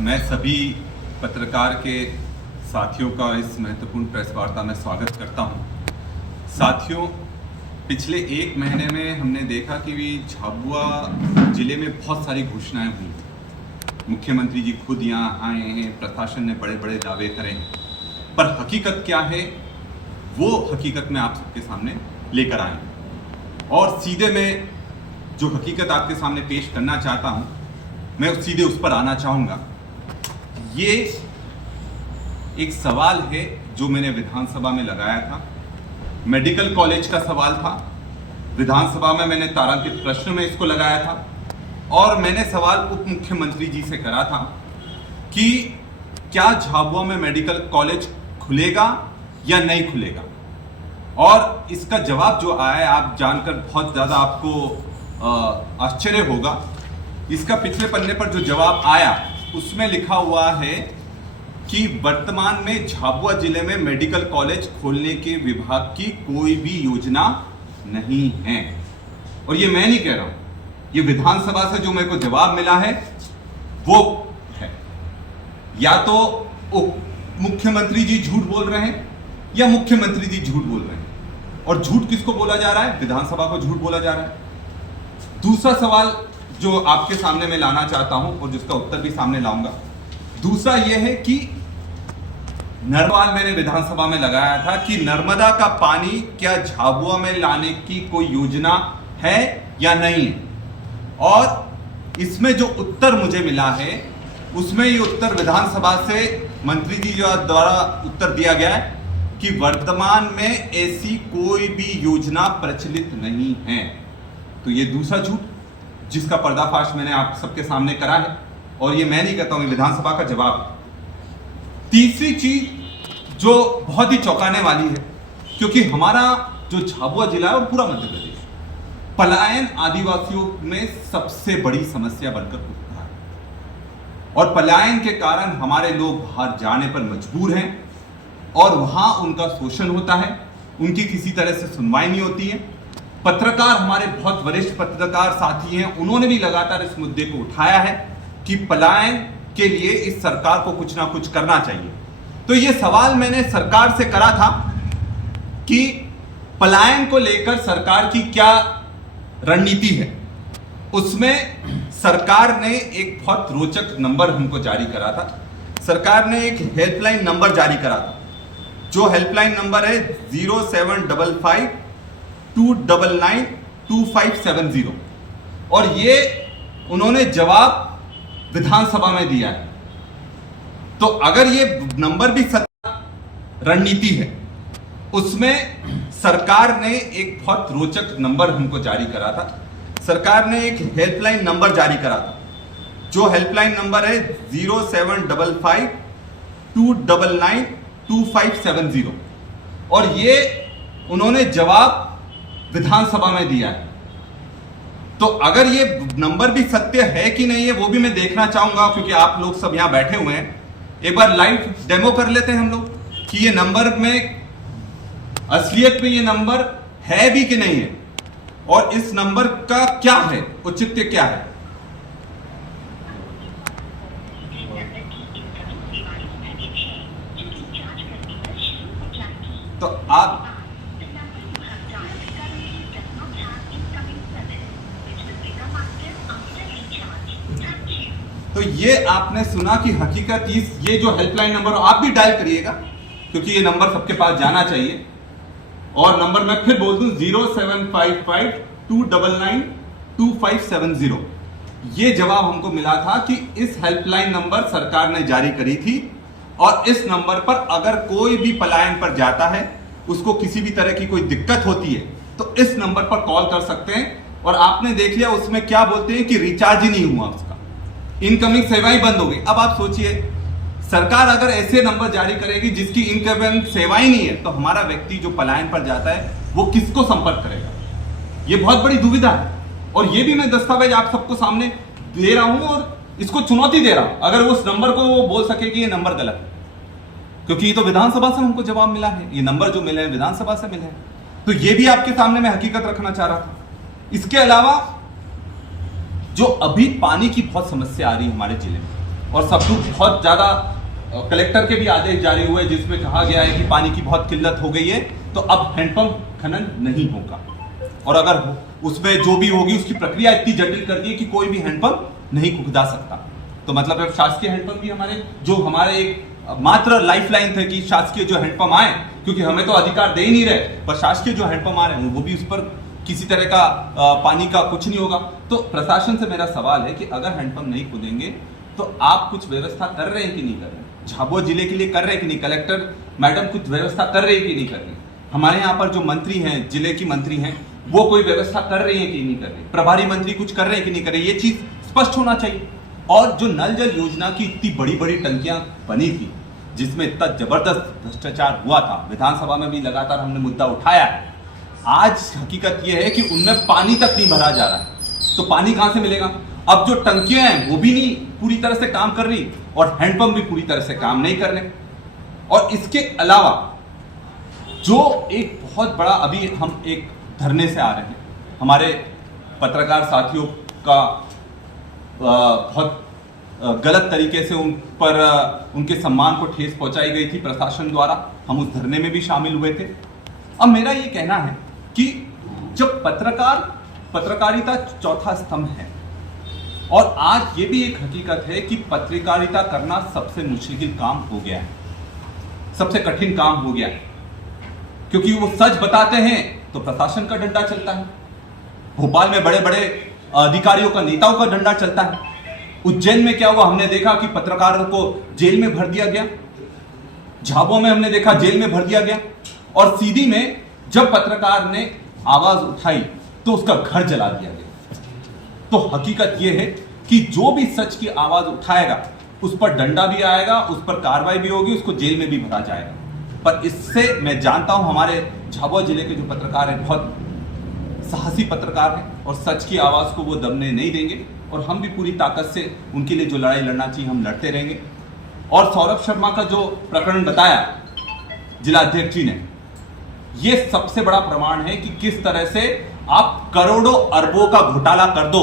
मैं सभी पत्रकार के साथियों का इस महत्वपूर्ण प्रेस वार्ता में स्वागत करता हूं। साथियों, पिछले एक महीने में हमने देखा कि झाबुआ जिले में बहुत सारी घोषणाएं हुई। मुख्यमंत्री जी खुद यहाँ आए हैं, प्रशासन ने बड़े बड़े दावे करे, पर हकीकत क्या है वो हकीकत में आप सबके सामने लेकर आए और सीधे मैं जो हकीकत आपके सामने पेश करना चाहता हूं, मैं सीधे उस पर आना चाहूंगा। ये एक सवाल है जो मैंने विधानसभा में लगाया था। मेडिकल कॉलेज का सवाल था। विधानसभा में मैंने तारांकित प्रश्न में इसको लगाया था और मैंने सवाल उप मुख्यमंत्री जी से करा था कि क्या झाबुआ में मेडिकल कॉलेज खुलेगा या नहीं खुलेगा। और इसका जवाब जो आया है आप जानकर बहुत ज़्यादा आपको आश्चर्य होगा। इसका पिछले पन्ने पर जो जवाब आया उसमें लिखा हुआ है कि वर्तमान में झाबुआ जिले में मेडिकल कॉलेज खोलने के विभाग की कोई भी योजना नहीं है। और ये मैं नहीं कह रहा हूं, ये विधानसभा से जो मेरे को जवाब मिला है वो है। या तो मुख्यमंत्री जी झूठ बोल रहे हैं या मुख्यमंत्री जी झूठ बोल रहे हैं। और झूठ किसको बोला जा रहा है? विधानसभा को झूठ बोला जा रहा है। दूसरा सवाल जो आपके सामने मैं लाना चाहता हूं और जिसका उत्तर भी सामने लाऊंगा, दूसरा यह है कि नर्मदा मैंने विधानसभा में लगाया था कि नर्मदा का पानी क्या झाबुआ में लाने की कोई योजना है या नहीं है। और इसमें जो उत्तर मुझे मिला है उसमें ये उत्तर विधानसभा से मंत्री जी द्वारा उत्तर दिया गया है कि वर्तमान में ऐसी कोई भी योजना प्रचलित नहीं है। तो ये दूसरा झूठ जिसका पर्दाफाश मैंने आप सबके सामने करा है और ये मैं नहीं कहता हूं, विधानसभा का जवाब है। तीसरी चीज जो बहुत ही चौंकाने वाली है, क्योंकि हमारा जो झाबुआ जिला है और पूरा मध्य प्रदेश पलायन आदिवासियों में सबसे बड़ी समस्या बनकर उठता है और पलायन के कारण हमारे लोग बाहर जाने पर मजबूर हैं और वहां उनका शोषण होता है, उनकी किसी तरह से सुनवाई नहीं होती है। पत्रकार, हमारे बहुत वरिष्ठ पत्रकार साथी हैं, उन्होंने भी लगातार इस मुद्दे को उठाया है कि पलायन के लिए इस सरकार को कुछ ना कुछ करना चाहिए। तो ये सवाल मैंने सरकार से करा था कि पलायन को लेकर सरकार की क्या रणनीति है। उसमें सरकार ने एक बहुत रोचक नंबर हमको जारी करा था। सरकार ने एक हेल्पलाइन नंबर जारी करा था, जो हेल्पलाइन नंबर है 0755 299 2570 और ये उन्होंने जवाब विधानसभा में दिया है। तो अगर ये नंबर भी रणनीति है, उसमें सरकार ने एक बहुत रोचक नंबर हमको जारी करा था। सरकार ने एक हेल्पलाइन नंबर जारी करा था, जो हेल्पलाइन नंबर है 0755 299 2570 और ये उन्होंने जवाब विधानसभा में दिया है। तो अगर ये नंबर भी सत्य है कि नहीं है वो भी मैं देखना चाहूंगा, क्योंकि आप लोग सब यहां बैठे हुए हैं। एक बार लाइव डेमो कर लेते हैं हम लोग कि ये नंबर में असलियत में ये नंबर है भी कि नहीं है और इस नंबर का क्या है, औचित्य क्या है। तो आप तो ये आपने सुना कि हकीकत ये जो हेल्पलाइन नंबर आप भी डायल करिएगा, क्योंकि ये नंबर सबके पास जाना चाहिए। और नंबर मैं फिर बोल दूं 0755 299 2570। ये जवाब हमको मिला था कि इस हेल्पलाइन नंबर सरकार ने जारी करी थी और इस नंबर पर अगर कोई भी पलायन पर जाता है, उसको किसी भी तरह की कोई दिक्कत होती है तो इस नंबर पर कॉल कर सकते हैं। और आपने देख लिया उसमें क्या बोलते हैं कि रिचार्ज ही नहीं हुआ, उसका इनकमिंग सेवाएं बंद हो गई। अब आप सोचिए, सरकार अगर ऐसे नंबर जारी करेगी जिसकी इनकमिंग सेवाएं नहीं है, तो हमारा व्यक्ति जो पलायन पर जाता है वो किसको संपर्क करेगा? ये बहुत बड़ी दुविधा है। और ये भी मैं दस्तावेज आप सबको सामने दे रहा हूं और इसको चुनौती दे रहा हूं, अगर उस नंबर को वो बोल सके कि ये नंबर गलत है, क्योंकि ये तो विधानसभा से हमको जवाब मिला है, ये नंबर जो मिले हैं विधानसभा से मिले हैं। तो ये भी आपके सामने मैं हकीकत रखना चाह रहा था। इसके अलावा जो अभी पानी की बहुत समस्या आ रही है हमारे जिले में, और सबूत बहुत ज़्यादा कलेक्टर के भी आदेश जारी हुए जिसमें कहा गया है कि पानी की बहुत किल्लत हो गई है, तो अब हैंडपंप खनन नहीं होगा। और अगर उसमें जो भी होगी उसकी प्रक्रिया इतनी जटिल कर दी है कि कोई भी हैंडपंप नहीं खुदा सकता। तो मतलब अब शासकीय हैंडपंप भी हमारे एक मात्र लाइफलाइन थे कि शासकीय जो हैंडपंप आए, क्योंकि हमें तो अधिकार दे ही नहीं रहे, पर शासकीय जो हैंडपंप आ रहे हैं वो भी उस पर किसी तरह का पानी का कुछ नहीं होगा। तो प्रशासन से मेरा सवाल है कि अगर हैंडपंप नहीं खुदेंगे तो आप कुछ व्यवस्था कर रहे हैं कि नहीं कर रहे हैं? झाबुआ जिले के लिए कर रहे हैं कि नहीं? कलेक्टर मैडम कुछ व्यवस्था कर रही है कि नहीं कर रही? हमारे यहाँ पर जो मंत्री हैं, जिले की मंत्री हैं, वो कोई व्यवस्था कर रही है कि नहीं कर रही? प्रभारी मंत्री कुछ कर रहे हैं कि नहीं कर रहे? ये चीज स्पष्ट होना चाहिए। और जो नल जल योजना की इतनी बड़ी बड़ी टंकियां बनी थी, जिसमें इतना जबरदस्त भ्रष्टाचार हुआ था, विधानसभा में भी लगातार हमने मुद्दा उठाया है। आज हकीकत यह है कि उनमें पानी तक नहीं भरा जा रहा है, तो पानी कहां से मिलेगा? अब जो टंकियां हैं वो भी नहीं पूरी तरह से काम कर रही और हैंडपंप भी पूरी तरह से काम नहीं कर रहे। और इसके अलावा जो एक बहुत बड़ा, अभी हम एक धरने से आ रहे हैं, हमारे पत्रकार साथियों का बहुत गलत तरीके से उन पर उनके सम्मान को ठेस पहुंचाई गई थी प्रशासन द्वारा। हम उस धरने में भी शामिल हुए थे। अब मेरा ये कहना है कि जब पत्रकारिता चौथा स्तंभ है, और आज ये भी एक हकीकत है कि पत्रकारिता करना सबसे मुश्किल काम हो गया है, सबसे कठिन काम हो गया है, क्योंकि वो सच बताते हैं तो प्रशासन का डंडा चलता है। भोपाल में बड़े बड़े अधिकारियों का, नेताओं का डंडा चलता है। उज्जैन में क्या हुआ, हमने देखा कि पत्रकारों को जेल में भर दिया गया। झाबुआ में हमने देखा जेल में भर दिया गया। और सीधी में जब पत्रकार ने आवाज उठाई तो उसका घर जला दिया गया। तो हकीकत यह है कि जो भी सच की आवाज उठाएगा उस पर डंडा भी आएगा, उस पर कार्रवाई भी होगी, उसको जेल में भी भरा जाएगा। पर इससे मैं जानता हूं हमारे झाबुआ जिले के जो पत्रकार हैं बहुत साहसी पत्रकार हैं और सच की आवाज को वो दबने नहीं देंगे, और हम भी पूरी ताकत से उनके लिए जो लड़ाई लड़ना चाहिए हम लड़ते रहेंगे। और सौरभ शर्मा का जो प्रकरण बताया जिला अध्यक्ष जी ने, ये सबसे बड़ा प्रमाण है कि किस तरह से आप करोड़ों अरबों का घोटाला कर दो